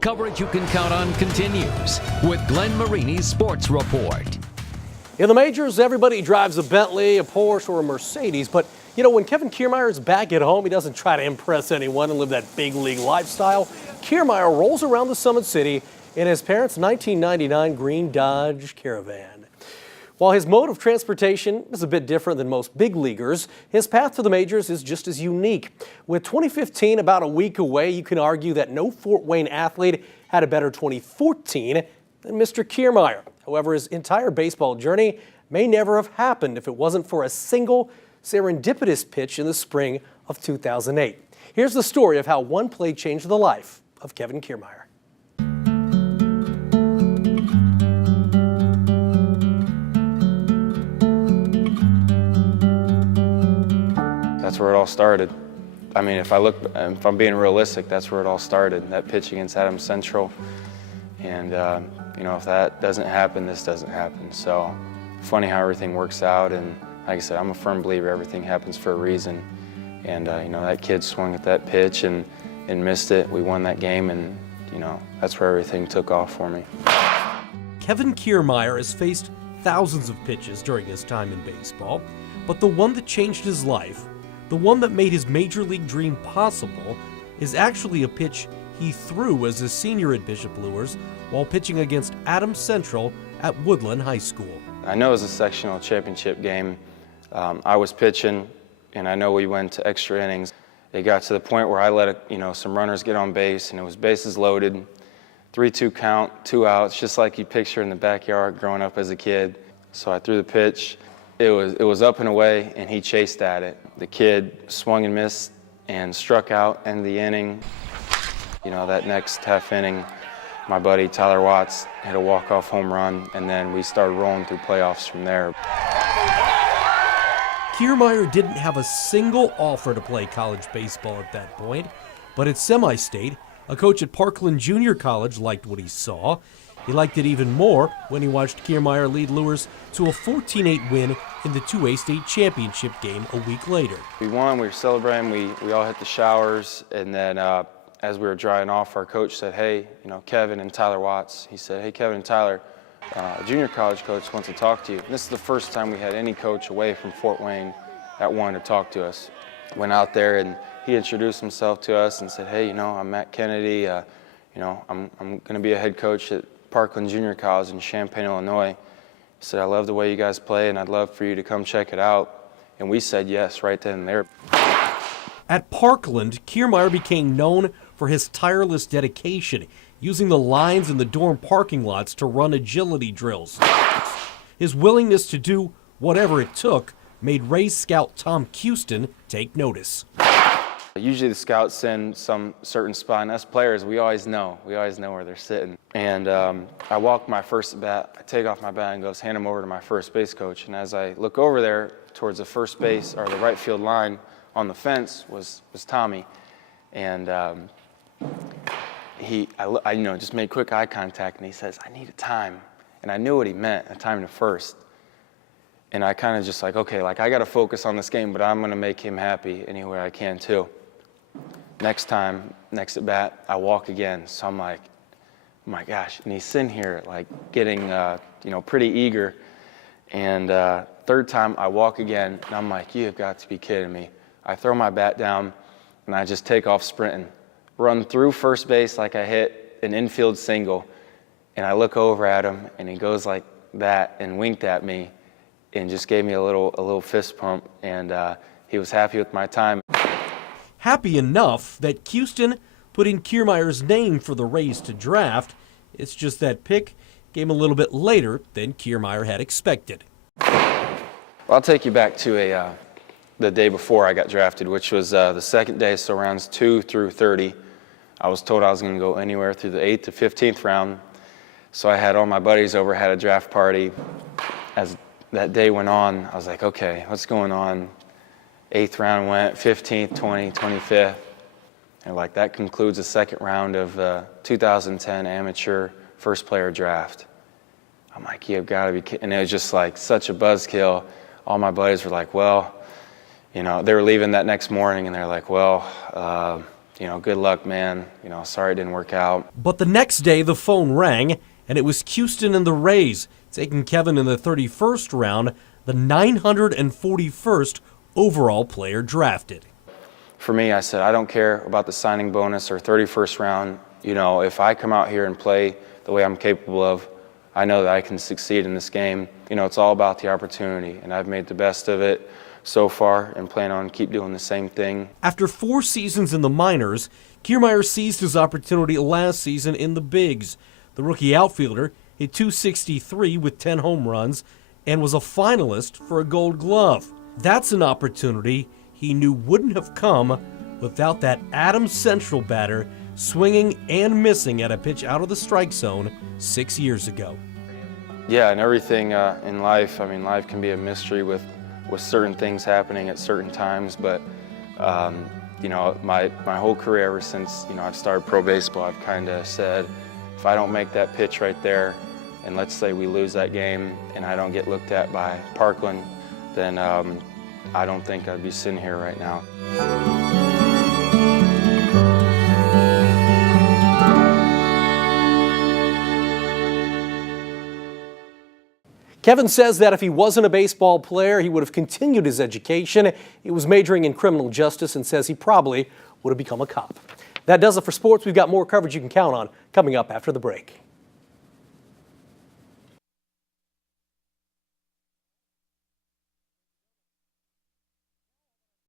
Coverage you can count on continues with Glenn Marini's Sports Report. In the majors, everybody drives a Bentley, a Porsche, or a Mercedes. But, when Kevin Kiermaier is back at home, he doesn't try to impress anyone and live that big league lifestyle. Kiermaier rolls around the Summit City in his parents' 1999 green Dodge Caravan. While his mode of transportation is a bit different than most big leaguers, his path to the majors is just as unique. With 2015 about a week away, you can argue that no Fort Wayne athlete had a better 2014 than Mr. Kiermaier. However, his entire baseball journey may never have happened if it wasn't for a single serendipitous pitch in the spring of 2008. Here's the story of how one play changed the life of Kevin Kiermaier. That's where it all started. I mean, if I'm being realistic, that's where it all started, that pitch against Adams Central. And, if that doesn't happen, this doesn't happen. So, funny how everything works out. And like I said, I'm a firm believer everything happens for a reason. And, that kid swung at that pitch and missed it. We won that game, and, that's where everything took off for me. Kevin Kiermaier has faced thousands of pitches during his time in baseball, but the one that changed his life, the one that made his major league dream possible, is actually a pitch he threw as a senior at Bishop Luers while pitching against Adams Central at Woodland High School. I know it was a sectional championship game. I was pitching, and I know we went to extra innings. It got to the point where I let some runners get on base, and it was bases loaded, 3-2 count, 2 outs, just like you picture in the backyard growing up as a kid. So I threw the pitch. It was up and away, and he chased at it. The kid swung and missed and struck out, end of the inning. That next half inning, my buddy Tyler Watts hit a walk-off home run, and then we started rolling through playoffs from there. Kiermaier didn't have a single offer to play college baseball at that point, but at semi-state, a coach at Parkland Junior College liked what he saw. He liked it even more when he watched Kiermaier lead Luers to a 14-8 win in the 2A state championship game a week later. We won, we were celebrating, we all hit the showers, and then as we were drying off, our coach said, hey, Kevin and Tyler Watts, he said, hey, Kevin and Tyler, a junior college coach wants to talk to you. And this is the first time we had any coach away from Fort Wayne that wanted to talk to us. Went out there and he introduced himself to us and said, hey, I'm Matt Kennedy, I'm going to be a head coach at Parkland Junior College in Champaign, Illinois. He said, I love the way you guys play and I'd love for you to come check it out. And we said yes right then and there. At Parkland, Kiermaier became known for his tireless dedication, using the lines in the dorm parking lots to run agility drills. His willingness to do whatever it took made Rays scout Tom Houston take notice. Usually the scouts send some certain spot, and us players, we always know where they're sitting. And I walk my first bat, I take off my bat and hand him over to my first base coach. And as I look over there towards the first base or the right field line on the fence was Tommy. And I just made quick eye contact, and he says, I need a time. And I knew what he meant, a time to first. And I kind of just okay, I got to focus on this game, but I'm going to make him happy any way I can too. Next at bat, I walk again. So I'm like, oh my gosh. And he's sitting here getting, pretty eager. And third time I walk again, and I'm like, you have got to be kidding me. I throw my bat down, and I just take off sprinting. Run through first base like I hit an infield single. And I look over at him, and he goes like that and winked at me and just gave me a little fist pump. And he was happy with my time. Happy enough that Houston put in Kiermaier's name for the Rays to draft. It's just that pick came a little bit later than Kiermaier had expected. Well, I'll take you back to the day before I got drafted, which was the second day, so rounds 2 through 30. I was told I was going to go anywhere through the 8th to 15th round. So I had all my buddies over, had a draft party. As that day went on, I was like, okay, what's going on? 8th round went, 15th, 20th, 25th. And that concludes the second round of the 2010 amateur first player draft. I'm like, you've got to be kidding. And it was just such a buzzkill. All my buddies were like, well, they were leaving that next morning, and they're like, well, good luck, man. Sorry it didn't work out. But the next day, the phone rang, and it was Houston and the Rays taking Kevin in the 31st round, the 941st overall player drafted. For me, I said, I don't care about the signing bonus or 31st round. If I come out here and play the way I'm capable of, I know that I can succeed in this game. It's all about the opportunity, and I've made the best of it so far and plan on keep doing the same thing. After 4 seasons in the minors, Kiermaier seized his opportunity last season in the bigs. The rookie outfielder hit .263 with 10 home runs and was a finalist for a Gold Glove. That's an opportunity he knew wouldn't have come without that Adams Central batter swinging and missing at a pitch out of the strike zone 6 years ago. Yeah, and everything in life, life can be a mystery with certain things happening at certain times, but my whole career ever since I've started pro baseball, I've kind of said, if I don't make that pitch right there, and let's say we lose that game and I don't get looked at by Parkland, then I don't think I'd be sitting here right now. Kevin says that if he wasn't a baseball player, he would have continued his education. He was majoring in criminal justice and says he probably would have become a cop. That does it for sports. We've got more coverage you can count on coming up after the break.